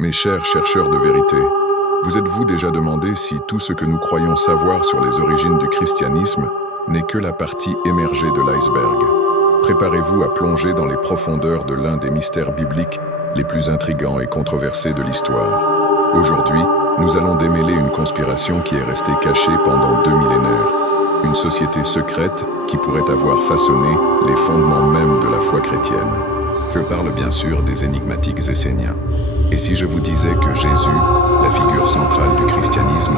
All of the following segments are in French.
Mes chers chercheurs de vérité, vous êtes-vous déjà demandé si tout ce que nous croyons savoir sur les origines du christianisme n'est que la partie émergée de l'iceberg? Préparez-vous à plonger dans les profondeurs de l'un des mystères bibliques les plus intrigants et controversés de l'histoire. Aujourd'hui, nous allons démêler une conspiration qui est restée cachée pendant 2 millénaires. Une société secrète qui pourrait avoir façonné les fondements mêmes de la foi chrétienne. Je parle bien sûr des énigmatiques esséniens. Et si je vous disais que Jésus, la figure centrale du christianisme,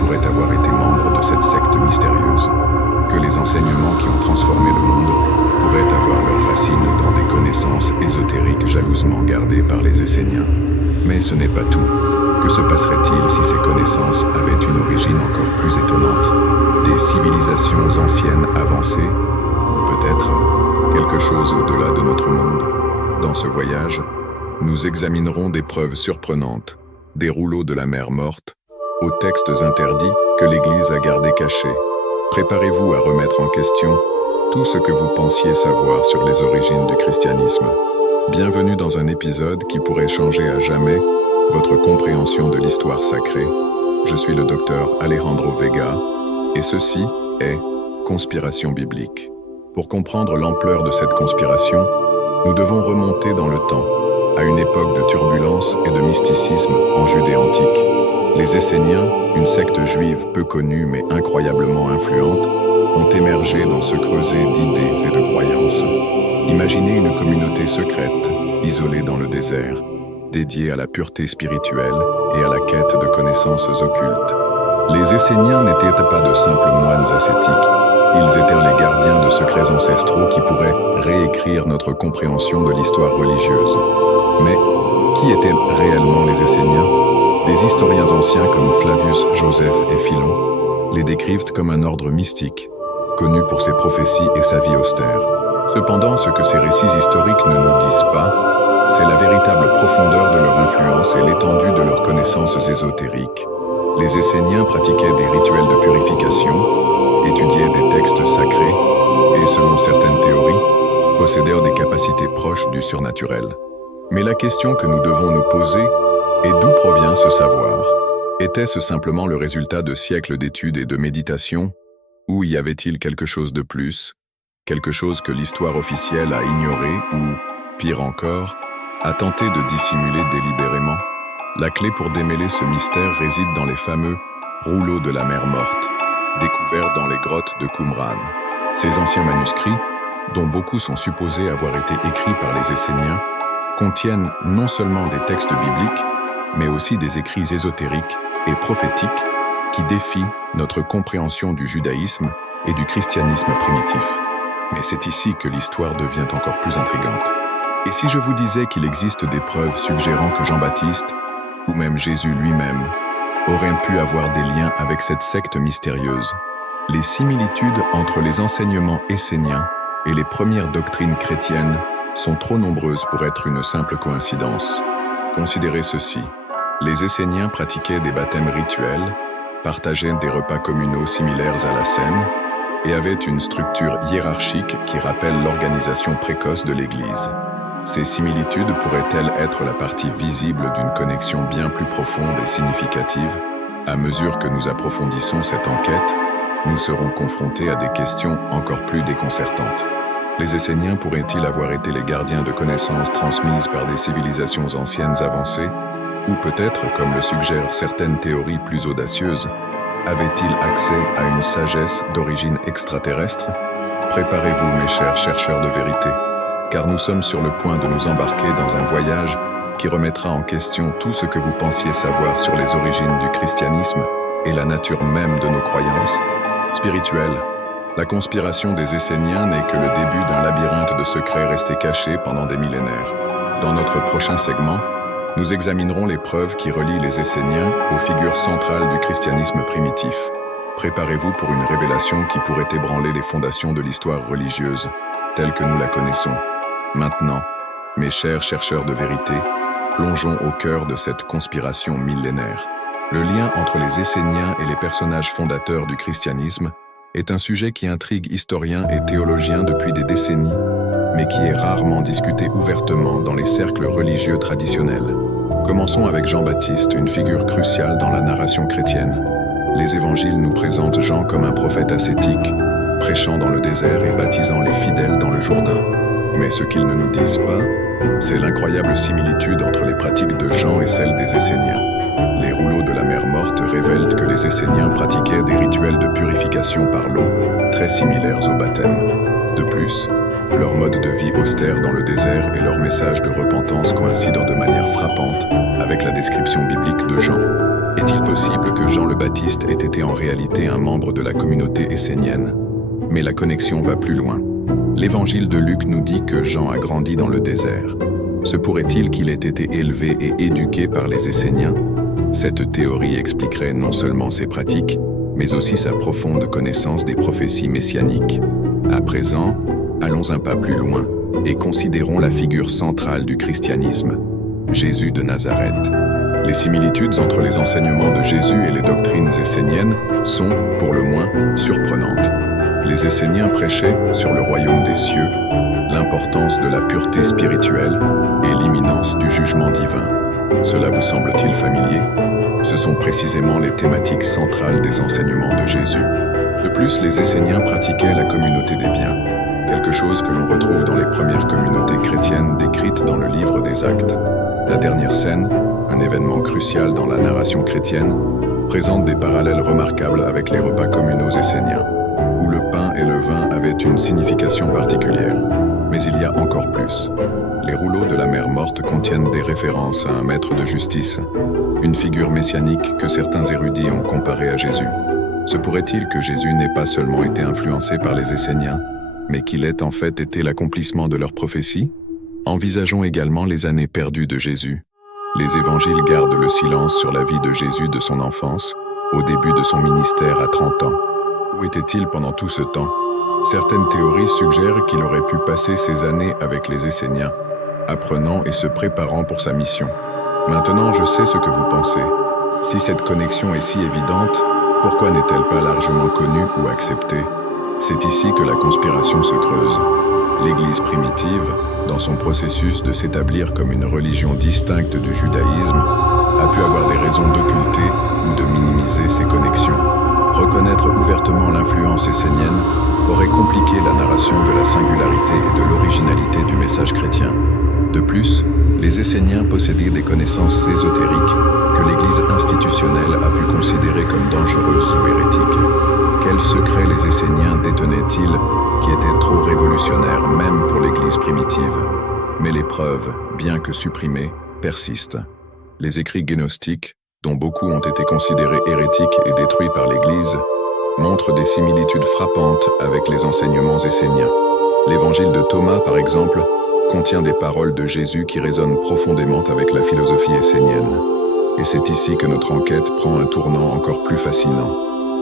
pourrait avoir été membre de cette secte mystérieuse? Que les enseignements qui ont transformé le monde pourraient avoir leurs racines dans des connaissances ésotériques jalousement gardées par les Esséniens? Mais ce n'est pas tout. Que se passerait-il si ces connaissances avaient une origine encore plus étonnante? Des civilisations anciennes avancées, ou peut-être quelque chose au-delà de notre monde? Dans ce voyage, nous examinerons des preuves surprenantes, des rouleaux de la mer morte, aux textes interdits que l'Église a gardés cachés. Préparez-vous à remettre en question tout ce que vous pensiez savoir sur les origines du christianisme. Bienvenue dans un épisode qui pourrait changer à jamais votre compréhension de l'histoire sacrée. Je suis le docteur Alejandro Vega, et ceci est Conspiration biblique. Pour comprendre l'ampleur de cette conspiration, nous devons remonter dans le temps, à une époque de turbulence et de mysticisme en Judée antique. Les Esséniens, une secte juive peu connue mais incroyablement influente, ont émergé dans ce creuset d'idées et de croyances. Imaginez une communauté secrète, isolée dans le désert, dédiée à la pureté spirituelle et à la quête de connaissances occultes. Les Esséniens n'étaient pas de simples moines ascétiques, ils étaient les gardiens de secrets ancestraux qui pourraient réécrire notre compréhension de l'histoire religieuse. Mais qui étaient réellement les Esséniens? Des historiens anciens comme Flavius Joseph et Philon les décrivent comme un ordre mystique, connu pour ses prophéties et sa vie austère. Cependant, ce que ces récits historiques ne nous disent pas, c'est la véritable profondeur de leur influence et l'étendue de leurs connaissances ésotériques. Les Esséniens pratiquaient des rituels de purification, étudiaient des textes sacrés et, selon certaines théories, possédèrent des capacités proches du surnaturel. Mais la question que nous devons nous poser est d'où provient ce savoir? Était-ce simplement le résultat de siècles d'études et de méditation, ou y avait-il quelque chose de plus, quelque chose que l'histoire officielle a ignoré ou, pire encore, a tenté de dissimuler délibérément? La clé pour démêler ce mystère réside dans les fameux « rouleaux de la mer morte », découverts dans les grottes de Qumran. Ces anciens manuscrits, dont beaucoup sont supposés avoir été écrits par les Esséniens, contiennent non seulement des textes bibliques, mais aussi des écrits ésotériques et prophétiques qui défient notre compréhension du judaïsme et du christianisme primitif. Mais c'est ici que l'histoire devient encore plus intrigante. Et si je vous disais qu'il existe des preuves suggérant que Jean-Baptiste, ou même Jésus lui-même, auraient pu avoir des liens avec cette secte mystérieuse? Les similitudes entre les enseignements esséniens et les premières doctrines chrétiennes sont trop nombreuses pour être une simple coïncidence. Considérez ceci. Les Esséniens pratiquaient des baptêmes rituels, partageaient des repas communaux similaires à la scène et avaient une structure hiérarchique qui rappelle l'organisation précoce de l'Église. Ces similitudes pourraient-elles être la partie visible d'une connexion bien plus profonde et significative? À mesure que nous approfondissons cette enquête, nous serons confrontés à des questions encore plus déconcertantes. Les Esséniens pourraient-ils avoir été les gardiens de connaissances transmises par des civilisations anciennes avancées? Ou peut-être, comme le suggèrent certaines théories plus audacieuses, avaient-ils accès à une sagesse d'origine extraterrestre? Préparez-vous, mes chers chercheurs de vérité, car nous sommes sur le point de nous embarquer dans un voyage qui remettra en question tout ce que vous pensiez savoir sur les origines du christianisme et la nature même de nos croyances spirituelles. La conspiration des Esséniens n'est que le début d'un labyrinthe de secrets restés cachés pendant des millénaires. Dans notre prochain segment, nous examinerons les preuves qui relient les Esséniens aux figures centrales du christianisme primitif. Préparez-vous pour une révélation qui pourrait ébranler les fondations de l'histoire religieuse, telle que nous la connaissons. Maintenant, mes chers chercheurs de vérité, plongeons au cœur de cette conspiration millénaire. Le lien entre les Esséniens et les personnages fondateurs du christianisme est un sujet qui intrigue historiens et théologiens depuis des décennies, mais qui est rarement discuté ouvertement dans les cercles religieux traditionnels. Commençons avec Jean-Baptiste, une figure cruciale dans la narration chrétienne. Les évangiles nous présentent Jean comme un prophète ascétique, prêchant dans le désert et baptisant les fidèles dans le Jourdain. Mais ce qu'ils ne nous disent pas, c'est l'incroyable similitude entre les pratiques de Jean et celles des Esséniens. Les rouleaux de la mer Morte révèlent que les Esséniens pratiquaient des rituels de purification par l'eau, très similaires au baptême. De plus, leur mode de vie austère dans le désert et leur message de repentance coïncident de manière frappante avec la description biblique de Jean. Est-il possible que Jean le Baptiste ait été en réalité un membre de la communauté essénienne? Mais la connexion va plus loin. L'évangile de Luc nous dit que Jean a grandi dans le désert. Se pourrait-il qu'il ait été élevé et éduqué par les Esséniens? Cette théorie expliquerait non seulement ses pratiques, mais aussi sa profonde connaissance des prophéties messianiques. À présent, allons un pas plus loin et considérons la figure centrale du christianisme, Jésus de Nazareth. Les similitudes entre les enseignements de Jésus et les doctrines esséniennes sont, pour le moins, surprenantes. Les Esséniens prêchaient sur le royaume des cieux, l'importance de la pureté spirituelle et l'imminence du jugement divin. Cela vous semble-t-il familier? Ce sont précisément les thématiques centrales des enseignements de Jésus. De plus, les Esséniens pratiquaient la communauté des biens, quelque chose que l'on retrouve dans les premières communautés chrétiennes décrites dans le livre des Actes. La dernière scène, un événement crucial dans la narration chrétienne, présente des parallèles remarquables avec les repas communaux esséniens, où le pain et le vin avaient une signification particulière. Mais il y a encore plus. Les rouleaux de la mer Morte contiennent des références à un maître de justice, une figure messianique que certains érudits ont comparée à Jésus. Se pourrait-il que Jésus n'ait pas seulement été influencé par les Esséniens, mais qu'il ait en fait été l'accomplissement de leur prophétie? Envisageons également les années perdues de Jésus. Les évangiles gardent le silence sur la vie de Jésus de son enfance, au début de son ministère à 30 ans. Où était-il pendant tout ce temps? Certaines théories suggèrent qu'il aurait pu passer ces années avec les Esséniens, apprenant et se préparant pour sa mission. Maintenant, je sais ce que vous pensez. Si cette connexion est si évidente, pourquoi n'est-elle pas largement connue ou acceptée? C'est ici que la conspiration se creuse. L'Église primitive, dans son processus de s'établir comme une religion distincte du judaïsme, a pu avoir des raisons d'occulter ou de minimiser ces connexions. Reconnaître ouvertement l'influence essénienne aurait compliqué la narration de la singularité et de l'originalité du message chrétien. De plus, les Esséniens possédaient des connaissances ésotériques que l'Église institutionnelle a pu considérer comme dangereuses ou hérétiques. Quels secrets les Esséniens détenaient-ils qui étaient trop révolutionnaires même pour l'Église primitive? Mais les preuves, bien que supprimées, persistent. Les écrits gnostiques, dont beaucoup ont été considérés hérétiques et détruits par l'Église, montrent des similitudes frappantes avec les enseignements esséniens. L'évangile de Thomas, par exemple, contient des paroles de Jésus qui résonnent profondément avec la philosophie essénienne. Et c'est ici que notre enquête prend un tournant encore plus fascinant.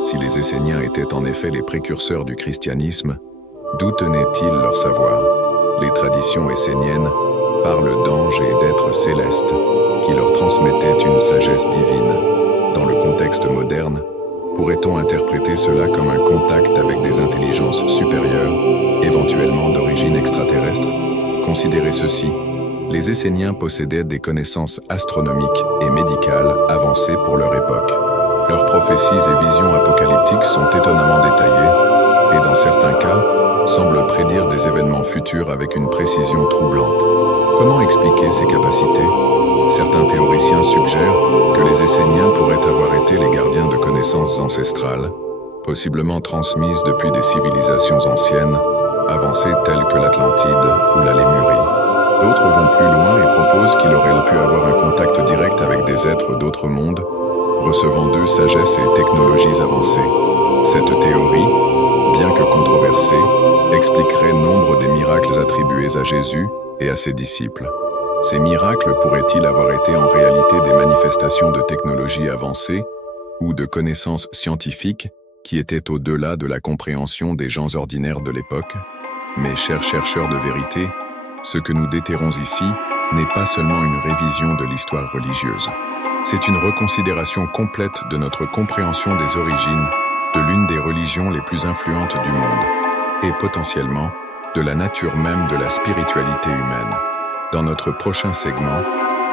Si les Esséniens étaient en effet les précurseurs du christianisme, d'où tenaient-ils leur savoir? Les traditions esséniennes parlent d'anges et d'êtres célestes qui leur transmettaient une sagesse divine. Dans le contexte moderne, pourrait-on interpréter cela comme un contact avec des intelligences supérieures, éventuellement d'origine extraterrestre? Considérez ceci. Les Esséniens possédaient des connaissances astronomiques et médicales avancées pour leur époque. Leurs prophéties et visions apocalyptiques sont étonnamment détaillées et, dans certains cas, semblent prédire des événements futurs avec une précision troublante. Comment expliquer ces capacités? Certains théoriciens suggèrent que les Esséniens pourraient avoir été les gardiens de connaissances ancestrales, possiblement transmises depuis des civilisations anciennes, avancées telles que l'Atlantide ou la Lémurie. D'autres vont plus loin et proposent qu'il aurait pu avoir un contact direct avec des êtres d'autres mondes, recevant d'eux sagesse et technologies avancées. Cette théorie, bien que controversée, expliquerait nombre des miracles attribués à Jésus et à ses disciples. Ces miracles pourraient-ils avoir été en réalité des manifestations de technologies avancées ou de connaissances scientifiques qui étaient au-delà de la compréhension des gens ordinaires de l'époque? Mes chers chercheurs de vérité, ce que nous déterrons ici n'est pas seulement une révision de l'histoire religieuse. C'est une reconsidération complète de notre compréhension des origines de l'une des religions les plus influentes du monde et potentiellement de la nature même de la spiritualité humaine. Dans notre prochain segment,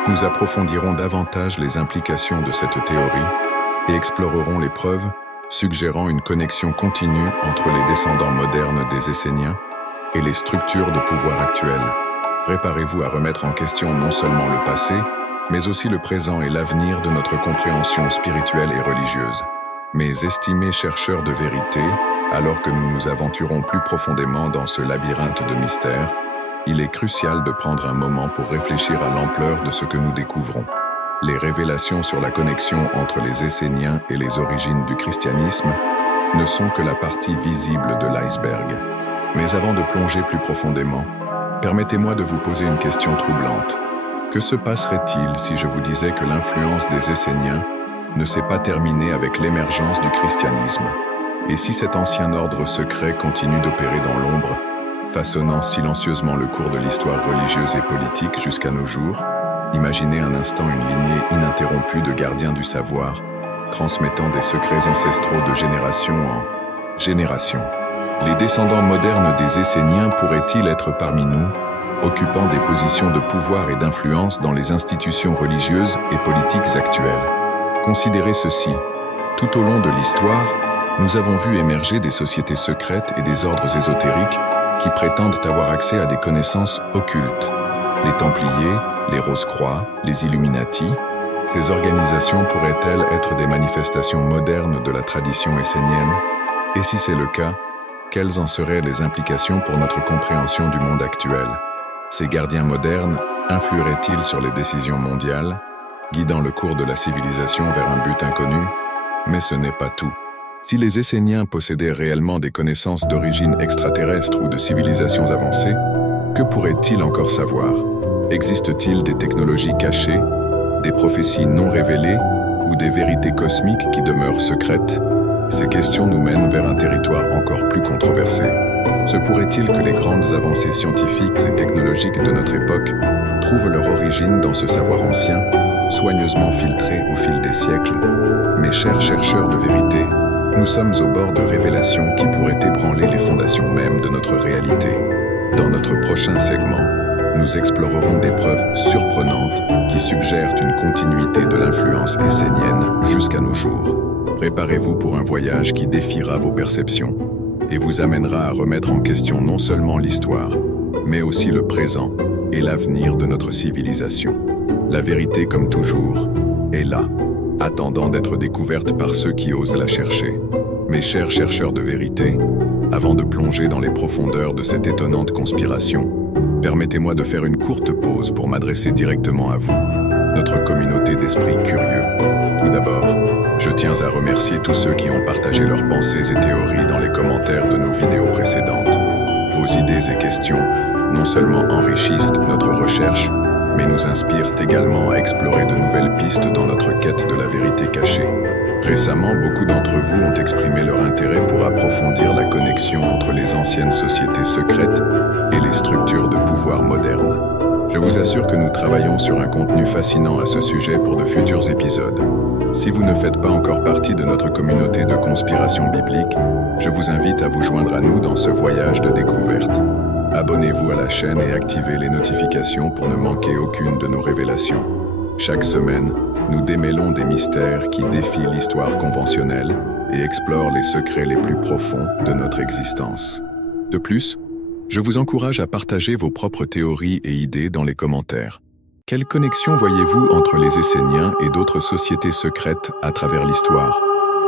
nous approfondirons davantage les implications de cette théorie et explorerons les preuves, suggérant une connexion continue entre les descendants modernes des Esséniens et les structures de pouvoir actuelles. Préparez-vous à remettre en question non seulement le passé, mais aussi le présent et l'avenir de notre compréhension spirituelle et religieuse. Mes estimés chercheurs de vérité, alors que nous nous aventurons plus profondément dans ce labyrinthe de mystères, il est crucial de prendre un moment pour réfléchir à l'ampleur de ce que nous découvrons. Les révélations sur la connexion entre les Esséniens et les origines du christianisme ne sont que la partie visible de l'iceberg. Mais avant de plonger plus profondément, permettez-moi de vous poser une question troublante. Que se passerait-il si je vous disais que l'influence des Esséniens ne s'est pas terminée avec l'émergence du christianisme? Et si cet ancien ordre secret continue d'opérer dans l'ombre, façonnant silencieusement le cours de l'histoire religieuse et politique jusqu'à nos jours? Imaginez un instant une lignée ininterrompue de gardiens du savoir, transmettant des secrets ancestraux de génération en génération. Les descendants modernes des Esséniens pourraient-ils être parmi nous, occupant des positions de pouvoir et d'influence dans les institutions religieuses et politiques actuelles? Considérez ceci. Tout au long de l'histoire, nous avons vu émerger des sociétés secrètes et des ordres ésotériques qui prétendent avoir accès à des connaissances occultes. Les Templiers, les Rose-Croix, les Illuminati, ces organisations pourraient-elles être des manifestations modernes de la tradition essénienne? Et si c'est le cas, quelles en seraient les implications pour notre compréhension du monde actuel? Ces gardiens modernes influeraient-ils sur les décisions mondiales, guidant le cours de la civilisation vers un but inconnu? Mais ce n'est pas tout. Si les Esséniens possédaient réellement des connaissances d'origine extraterrestre ou de civilisations avancées, que pourraient-ils encore savoir? Existe-t-il des technologies cachées, des prophéties non révélées ou des vérités cosmiques qui demeurent secrètes? Ces questions nous mènent vers un territoire encore plus controversé. Se pourrait-il que les grandes avancées scientifiques et technologiques de notre époque trouvent leur origine dans ce savoir ancien, soigneusement filtré au fil des siècles? Mes chers chercheurs de vérité, nous sommes au bord de révélations qui pourraient ébranler les fondations mêmes de notre réalité. Dans notre prochain segment, nous explorerons des preuves surprenantes qui suggèrent une continuité de l'influence essénienne jusqu'à nos jours. Préparez-vous pour un voyage qui défiera vos perceptions et vous amènera à remettre en question non seulement l'histoire, mais aussi le présent et l'avenir de notre civilisation. La vérité, comme toujours, est là, attendant d'être découverte par ceux qui osent la chercher. Mes chers chercheurs de vérité, avant de plonger dans les profondeurs de cette étonnante conspiration, permettez-moi de faire une courte pause pour m'adresser directement à vous, notre communauté d'esprits curieux. Tout d'abord, je tiens à remercier tous ceux qui ont partagé leurs pensées et théories dans les commentaires de nos vidéos précédentes. Vos idées et questions non seulement enrichissent notre recherche, mais nous inspirent également à explorer de nouvelles pistes dans notre quête de la vérité cachée. Récemment, beaucoup d'entre vous ont exprimé leur intérêt pour approfondir la connexion entre les anciennes sociétés secrètes et les structures de pouvoir modernes. Je vous assure que nous travaillons sur un contenu fascinant à ce sujet pour de futurs épisodes. Si vous ne faites pas encore partie de notre communauté de conspiration biblique, je vous invite à vous joindre à nous dans ce voyage de découverte. Abonnez-vous à la chaîne et activez les notifications pour ne manquer aucune de nos révélations. Chaque semaine, nous démêlons des mystères qui défient l'histoire conventionnelle et explorent les secrets les plus profonds de notre existence. De plus, je vous encourage à partager vos propres théories et idées dans les commentaires. Quelle connexion voyez-vous entre les Esséniens et d'autres sociétés secrètes à travers l'histoire?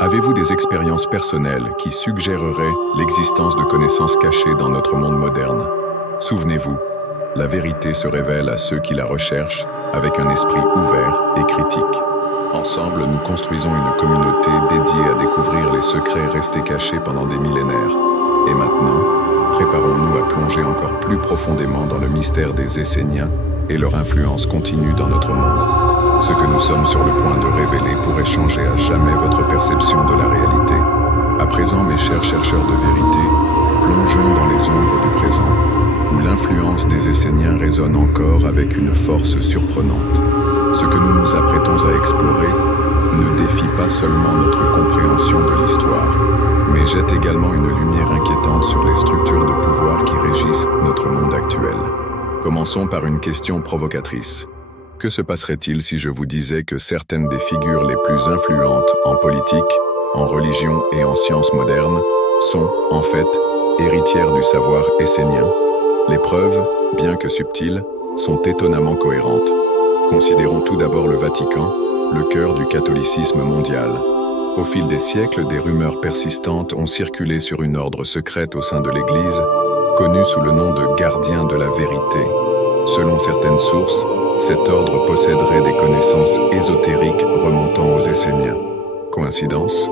Avez-vous des expériences personnelles qui suggéreraient l'existence de connaissances cachées dans notre monde moderne? Souvenez-vous, la vérité se révèle à ceux qui la recherchent avec un esprit ouvert et critique. Ensemble, nous construisons une communauté dédiée à découvrir les secrets restés cachés pendant des millénaires. Et maintenant, préparons-nous à plonger encore plus profondément dans le mystère des Esséniens et leur influence continue dans notre monde. Ce que nous sommes sur le point de révéler pourrait changer à jamais votre perception de la réalité. À présent, mes chers chercheurs de vérité, plongeons dans les ombres du présent, où l'influence des Esséniens résonne encore avec une force surprenante. Ce que nous nous apprêtons à explorer ne défie pas seulement notre compréhension de l'histoire, mais jette également une lumière inquiétante sur les structures de pouvoir qui régissent notre monde actuel. Commençons par une question provocatrice. Que se passerait-il si je vous disais que certaines des figures les plus influentes en politique, en religion et en sciences modernes sont, en fait, héritières du savoir essénien? Les preuves, bien que subtiles, sont étonnamment cohérentes. Considérons tout d'abord le Vatican, le cœur du catholicisme mondial. Au fil des siècles, des rumeurs persistantes ont circulé sur une ordre secrète au sein de l'Église, connue sous le nom de gardien de la vérité. Selon certaines sources, cet ordre posséderait des connaissances ésotériques remontant aux Esséniens. Coïncidence?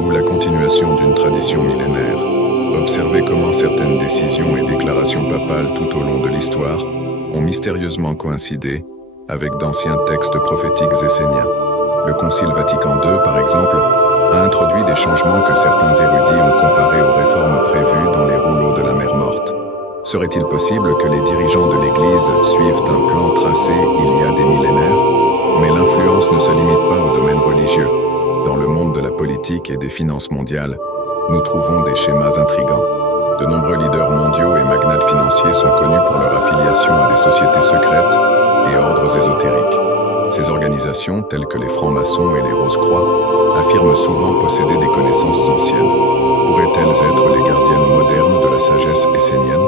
Ou la continuation d'une tradition millénaire? Observez comment certaines décisions et déclarations papales tout au long de l'histoire ont mystérieusement coïncidé avec d'anciens textes prophétiques esséniens. Le Concile Vatican II, par exemple, a introduit des changements que certains érudits ont comparés aux réformes prévues dans les rouleaux de la mer Morte. Serait-il possible que les dirigeants de l'Église suivent un plan tracé il y a des millénaires? Mais l'influence ne se limite pas au domaine religieux. Dans le monde de la politique et des finances mondiales, nous trouvons des schémas intrigants. De nombreux leaders mondiaux et magnates financiers sont connus pour leur affiliation à des sociétés secrètes et ordres ésotériques. Ces organisations, telles que les francs-maçons et les Rose-Croix, affirment souvent posséder des connaissances anciennes. Pourraient-elles être les gardiennes modernes de la sagesse essénienne?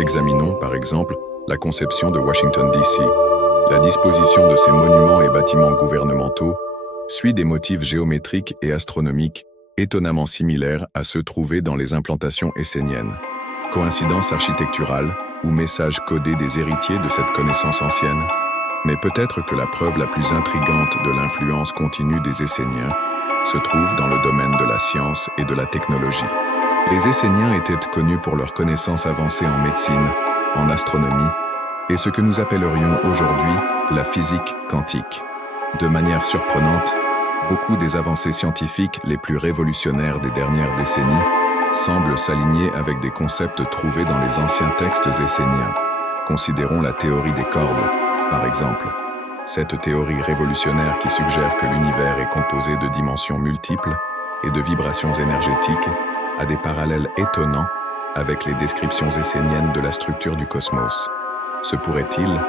Examinons, par exemple, la conception de Washington, D.C. La disposition de ces monuments et bâtiments gouvernementaux suit des motifs géométriques et astronomiques étonnamment similaires à ceux trouvés dans les implantations esséniennes. Coïncidence architecturale ou message codé des héritiers de cette connaissance ancienne? Mais peut-être que la preuve la plus intrigante de l'influence continue des Esséniens se trouve dans le domaine de la science et de la technologie. Les Esséniens étaient connus pour leurs connaissances avancées en médecine, en astronomie, et ce que nous appellerions aujourd'hui la physique quantique. De manière surprenante, beaucoup des avancées scientifiques les plus révolutionnaires des dernières décennies semblent s'aligner avec des concepts trouvés dans les anciens textes esséniens. Considérons la théorie des cordes, par exemple. Cette théorie révolutionnaire qui suggère que l'univers est composé de dimensions multiples et de vibrations énergétiques a des parallèles étonnants avec les descriptions esséniennes de la structure du cosmos. Se pourrait-il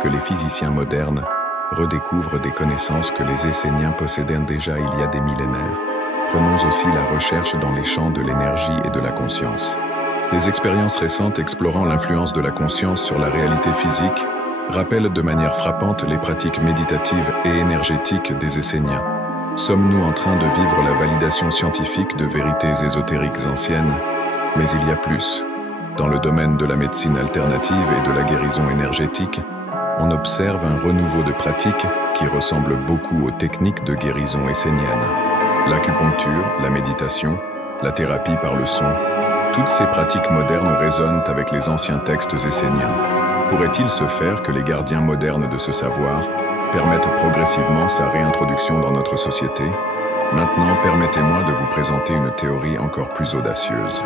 que les physiciens modernes redécouvrent des connaissances que les Esséniens possédaient déjà il y a des millénaires? Prenons aussi la recherche dans les champs de l'énergie et de la conscience. Les expériences récentes explorant l'influence de la conscience sur la réalité physique rappellent de manière frappante les pratiques méditatives et énergétiques des Esséniens. Sommes-nous en train de vivre la validation scientifique de vérités ésotériques anciennes? Mais il y a plus. Dans le domaine de la médecine alternative et de la guérison énergétique, on observe un renouveau de pratiques qui ressemble beaucoup aux techniques de guérison esséniennes. L'acupuncture, la méditation, la thérapie par le son, toutes ces pratiques modernes résonnent avec les anciens textes esséniens. Pourrait-il se faire que les gardiens modernes de ce savoir permettent progressivement sa réintroduction dans notre société? Maintenant, permettez-moi de vous présenter une théorie encore plus audacieuse.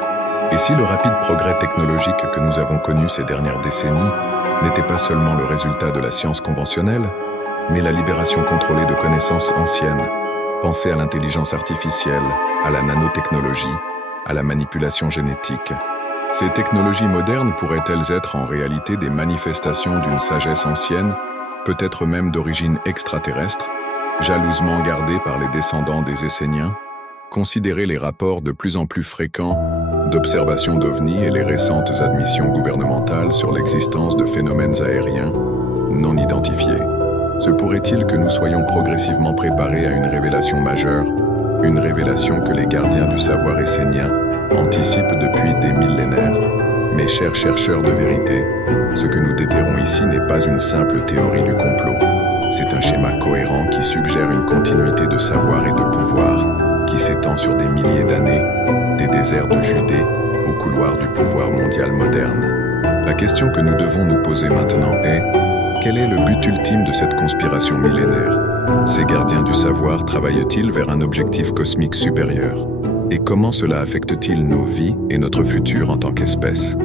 Et si le rapide progrès technologique que nous avons connu ces dernières décennies n'était pas seulement le résultat de la science conventionnelle, mais la libération contrôlée de connaissances anciennes? Pensez à l'intelligence artificielle, à la nanotechnologie, à la manipulation génétique. Ces technologies modernes pourraient-elles être en réalité des manifestations d'une sagesse ancienne, peut-être même d'origine extraterrestre, jalousement gardée par les descendants des Esséniens? Considérez les rapports de plus en plus fréquents d'observation d'OVNI et les récentes admissions gouvernementales sur l'existence de phénomènes aériens non identifiés. Se pourrait-il que nous soyons progressivement préparés à une révélation majeure, une révélation que les gardiens du savoir essénien anticipent depuis des millénaires? Mes chers chercheurs de vérité, ce que nous déterrons ici n'est pas une simple théorie du complot. C'est un schéma cohérent qui suggère une continuité de savoir et de pouvoir qui s'étend sur des milliers d'années, des déserts de Judée aux couloirs du pouvoir mondial moderne. La question que nous devons nous poser maintenant est: quel est le but ultime de cette conspiration millénaire? Ces gardiens du savoir travaillent-ils vers un objectif cosmique supérieur? Et comment cela affecte-t-il nos vies et notre futur en tant qu'espèce?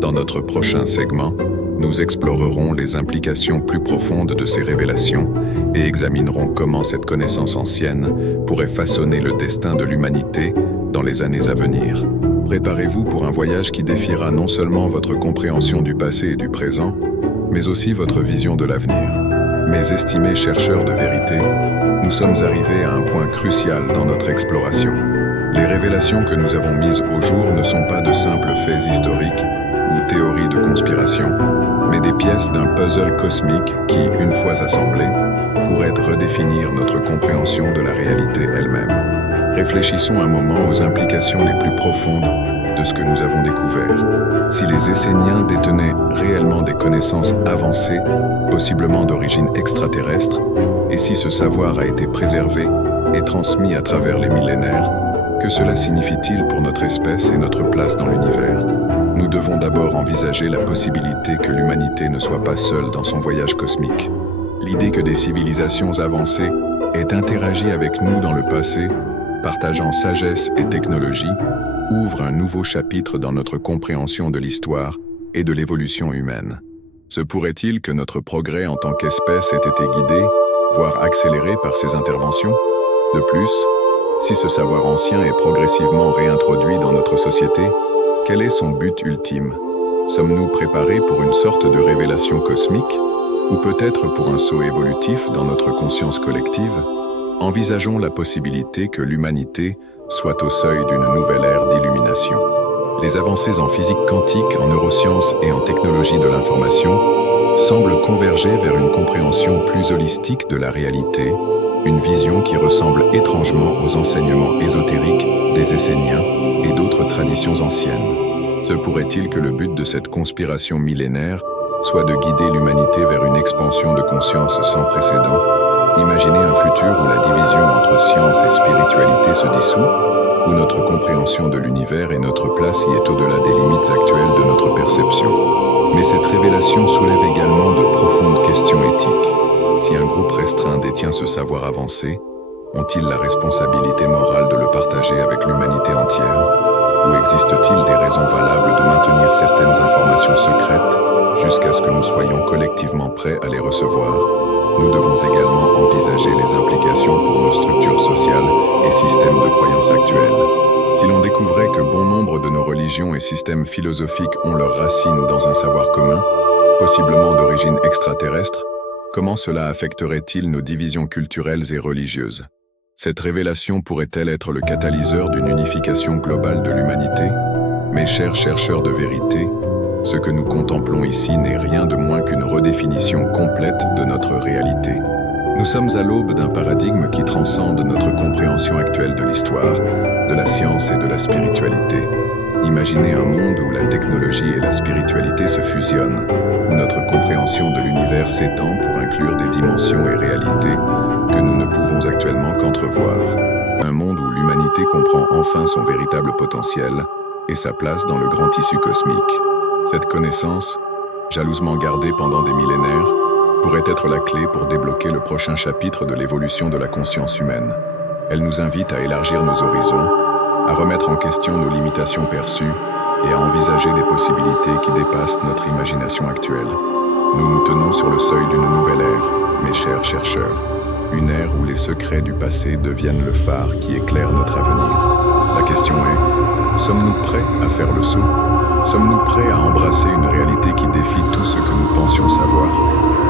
Dans notre prochain segment, nous explorerons les implications plus profondes de ces révélations et examinerons comment cette connaissance ancienne pourrait façonner le destin de l'humanité dans les années à venir. Préparez-vous pour un voyage qui défiera non seulement votre compréhension du passé et du présent, mais aussi votre vision de l'avenir. Mes estimés chercheurs de vérité, nous sommes arrivés à un point crucial dans notre exploration. Les révélations que nous avons mises au jour ne sont pas de simples faits historiques ou théories de conspiration, mais des pièces d'un puzzle cosmique qui, une fois assemblées, pourraient redéfinir notre compréhension de la réalité elle-même. Réfléchissons un moment aux implications les plus profondes de ce que nous avons découvert. Si les Esséniens détenaient réellement des connaissances avancées, possiblement d'origine extraterrestre, et si ce savoir a été préservé et transmis à travers les millénaires, que cela signifie-t-il pour notre espèce et notre place dans l'univers? Nous devons d'abord envisager la possibilité que l'humanité ne soit pas seule dans son voyage cosmique. L'idée que des civilisations avancées aient interagi avec nous dans le passé, partageant sagesse et technologie, ouvre un nouveau chapitre dans notre compréhension de l'histoire et de l'évolution humaine. Se pourrait-il que notre progrès en tant qu'espèce ait été guidé, voire accéléré par ces interventions? De plus, si ce savoir ancien est progressivement réintroduit dans notre société, quel est son but ultime? Sommes-nous préparés pour une sorte de révélation cosmique, ou peut-être pour un saut évolutif dans notre conscience collective? Envisageons la possibilité que l'humanité soit au seuil d'une nouvelle ère d'illumination. Les avancées en physique quantique, en neurosciences et en technologie de l'information semblent converger vers une compréhension plus holistique de la réalité, une vision qui ressemble étrangement aux enseignements ésotériques des Esséniens et d'autres traditions anciennes. Se pourrait-il que le but de cette conspiration millénaire soit de guider l'humanité vers une expansion de conscience sans précédent? Imaginez un futur où la division entre science et spiritualité se dissout, où notre compréhension de l'univers et notre place y est au-delà des limites actuelles de notre perception. Mais cette révélation soulève également de profondes questions éthiques. Si un groupe restreint détient ce savoir avancé, ont-ils la responsabilité morale de le partager avec l'humanité entière? Ou existe-t-il des raisons valables de maintenir certaines informations secrètes jusqu'à ce que nous soyons collectivement prêts à les recevoir? Nous devons également envisager les implications pour nos structures sociales et systèmes de croyances actuels. Si l'on découvrait que bon nombre de nos religions et systèmes philosophiques ont leurs racines dans un savoir commun, possiblement d'origine extraterrestre, comment cela affecterait-il nos divisions culturelles et religieuses? Cette révélation pourrait-elle être le catalyseur d'une unification globale de l'humanité? Mes chers chercheurs de vérité, ce que nous contemplons ici n'est rien de moins qu'une redéfinition complète de notre réalité. Nous sommes à l'aube d'un paradigme qui transcende notre compréhension actuelle de l'histoire, de la science et de la spiritualité. Imaginez un monde où la technologie et la spiritualité se fusionnent, où notre compréhension de l'univers s'étend pour inclure des dimensions et réalités que nous ne pouvons actuellement qu'entrevoir. Un monde où l'humanité comprend enfin son véritable potentiel et sa place dans le grand tissu cosmique. Cette connaissance, jalousement gardée pendant des millénaires, pourrait être la clé pour débloquer le prochain chapitre de l'évolution de la conscience humaine. Elle nous invite à élargir nos horizons, à remettre en question nos limitations perçues et à envisager des possibilités qui dépassent notre imagination actuelle. Nous nous tenons sur le seuil d'une nouvelle ère, mes chers chercheurs. Une ère où les secrets du passé deviennent le phare qui éclaire notre avenir. La question est, sommes-nous prêts à faire le saut? Sommes-nous prêts à embrasser une réalité qui défie tout ce que nous pensions savoir?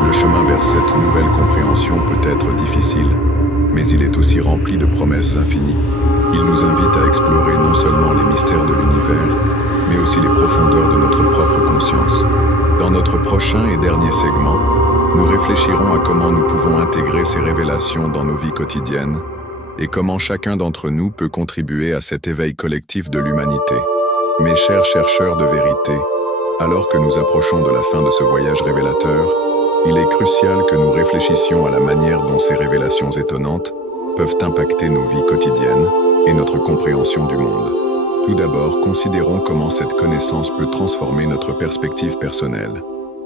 Le chemin vers cette nouvelle compréhension peut être difficile, mais il est aussi rempli de promesses infinies. Il nous invite à explorer non seulement les mystères de l'univers, mais aussi les profondeurs de notre propre conscience. Dans notre prochain et dernier segment, nous réfléchirons à comment nous pouvons intégrer ces révélations dans nos vies quotidiennes et comment chacun d'entre nous peut contribuer à cet éveil collectif de l'humanité. Mes chers chercheurs de vérité, alors que nous approchons de la fin de ce voyage révélateur, il est crucial que nous réfléchissions à la manière dont ces révélations étonnantes peuvent impacter nos vies quotidiennes et notre compréhension du monde. Tout d'abord, considérons comment cette connaissance peut transformer notre perspective personnelle.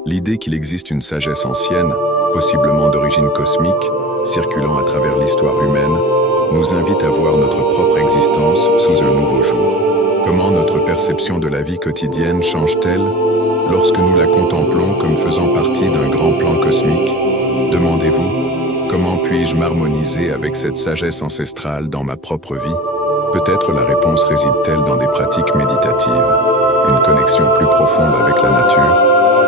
L'idée qu'il existe une sagesse ancienne, possiblement d'origine cosmique, circulant à travers l'histoire humaine, nous invite à voir notre propre existence sous un nouveau jour. Comment notre perception de la vie quotidienne change-t-elle lorsque nous la contemplons comme faisant partie d'un grand plan cosmique? Demandez-vous, comment puis-je m'harmoniser avec cette sagesse ancestrale dans ma propre vie? Peut-être la réponse réside-t-elle dans des pratiques méditatives, une connexion plus profonde avec la nature,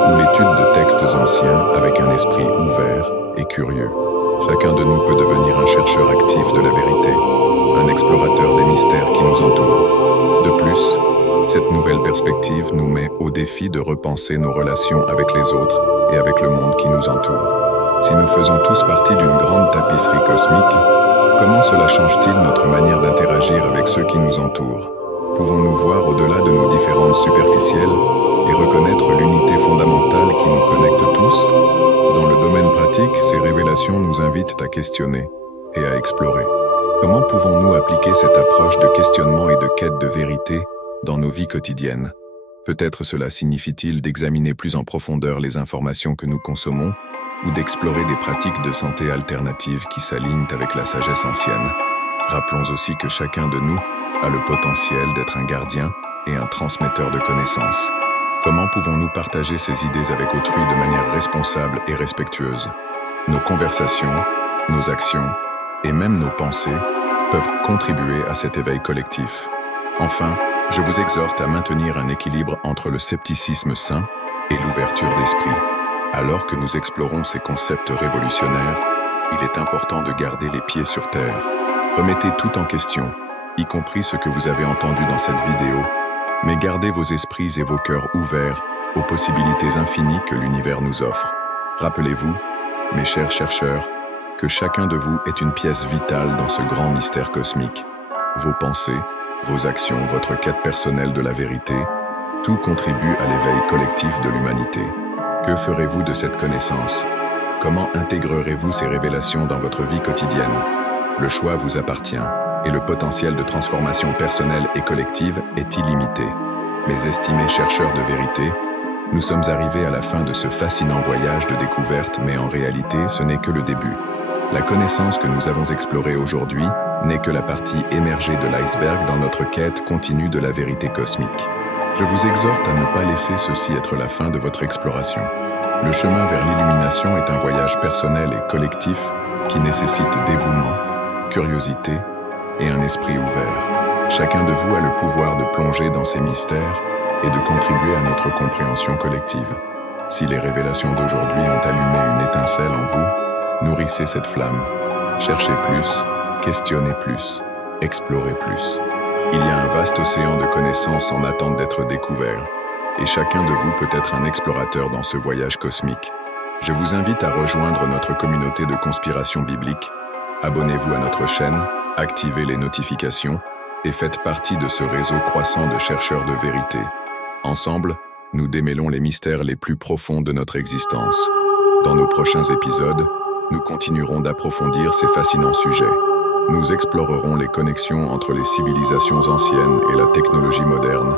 ou l'étude de textes anciens avec un esprit ouvert et curieux. Chacun de nous peut devenir un chercheur actif de la vérité, un explorateur des mystères qui nous entourent. De plus, cette nouvelle perspective nous met au défi de repenser nos relations avec les autres et avec le monde qui nous entoure. Si nous faisons tous partie d'une grande tapisserie cosmique, comment cela change-t-il notre manière d'interagir avec ceux qui nous entourent? Pouvons-nous voir au-delà de nos différences superficielles et reconnaître l'unité fondamentale qui nous connecte tous? Dans le domaine pratique, ces révélations nous invitent à questionner et à explorer. Comment pouvons-nous appliquer cette approche de questionnement et de quête de vérité dans nos vies quotidiennes? Peut-être cela signifie-t-il d'examiner plus en profondeur les informations que nous consommons ou d'explorer des pratiques de santé alternatives qui s'alignent avec la sagesse ancienne. Rappelons aussi que chacun de nous a le potentiel d'être un gardien et un transmetteur de connaissances. Comment pouvons-nous partager ces idées avec autrui de manière responsable et respectueuse? Nos conversations, nos actions et même nos pensées peuvent contribuer à cet éveil collectif. Enfin, je vous exhorte à maintenir un équilibre entre le scepticisme sain et l'ouverture d'esprit. Alors que nous explorons ces concepts révolutionnaires, il est important de garder les pieds sur terre. Remettez tout en question, y compris ce que vous avez entendu dans cette vidéo, mais gardez vos esprits et vos cœurs ouverts aux possibilités infinies que l'univers nous offre. Rappelez-vous, mes chers chercheurs, que chacun de vous est une pièce vitale dans ce grand mystère cosmique. Vos pensées, vos actions, votre quête personnelle de la vérité, tout contribue à l'éveil collectif de l'humanité. Que ferez-vous de cette connaissance? Comment intégrerez-vous ces révélations dans votre vie quotidienne? Le choix vous appartient, et le potentiel de transformation personnelle et collective est illimité. Mes estimés chercheurs de vérité, nous sommes arrivés à la fin de ce fascinant voyage de découverte, mais en réalité, ce n'est que le début. La connaissance que nous avons explorée aujourd'hui n'est que la partie émergée de l'iceberg dans notre quête continue de la vérité cosmique. Je vous exhorte à ne pas laisser ceci être la fin de votre exploration. Le chemin vers l'illumination est un voyage personnel et collectif qui nécessite dévouement, curiosité et un esprit ouvert. Chacun de vous a le pouvoir de plonger dans ces mystères et de contribuer à notre compréhension collective. Si les révélations d'aujourd'hui ont allumé une étincelle en vous, nourrissez cette flamme. Cherchez plus, questionnez plus, explorez plus. Il y a un vaste océan de connaissances en attente d'être découvert, et chacun de vous peut être un explorateur dans ce voyage cosmique. Je vous invite à rejoindre notre communauté de conspiration biblique. Abonnez-vous à notre chaîne, activez les notifications et faites partie de ce réseau croissant de chercheurs de vérité. Ensemble, nous démêlons les mystères les plus profonds de notre existence. Dans nos prochains épisodes, nous continuerons d'approfondir ces fascinants sujets. Nous explorerons les connexions entre les civilisations anciennes et la technologie moderne.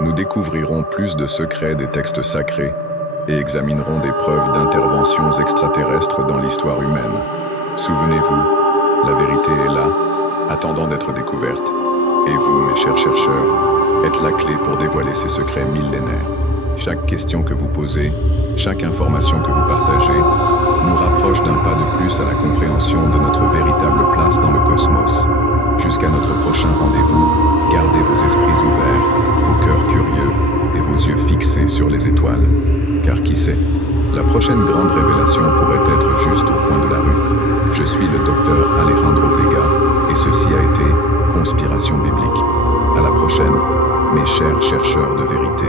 Nous découvrirons plus de secrets des textes sacrés et examinerons des preuves d'interventions extraterrestres dans l'histoire humaine. Souvenez-vous, la vérité est là, attendant d'être découverte. Et vous, mes chers chercheurs, êtes la clé pour dévoiler ces secrets millénaires. Chaque question que vous posez, chaque information que vous partagez, nous rapproche d'un pas de plus à la compréhension de notre véritable place dans le cosmos. Jusqu'à notre prochain rendez-vous, gardez vos esprits ouverts, vos cœurs curieux et vos yeux fixés sur les étoiles. Car qui sait, la prochaine grande révélation pourrait être juste au coin de la rue. Je suis le docteur Alejandro Vega et ceci a été Conspiration biblique. À la prochaine, mes chers chercheurs de vérité.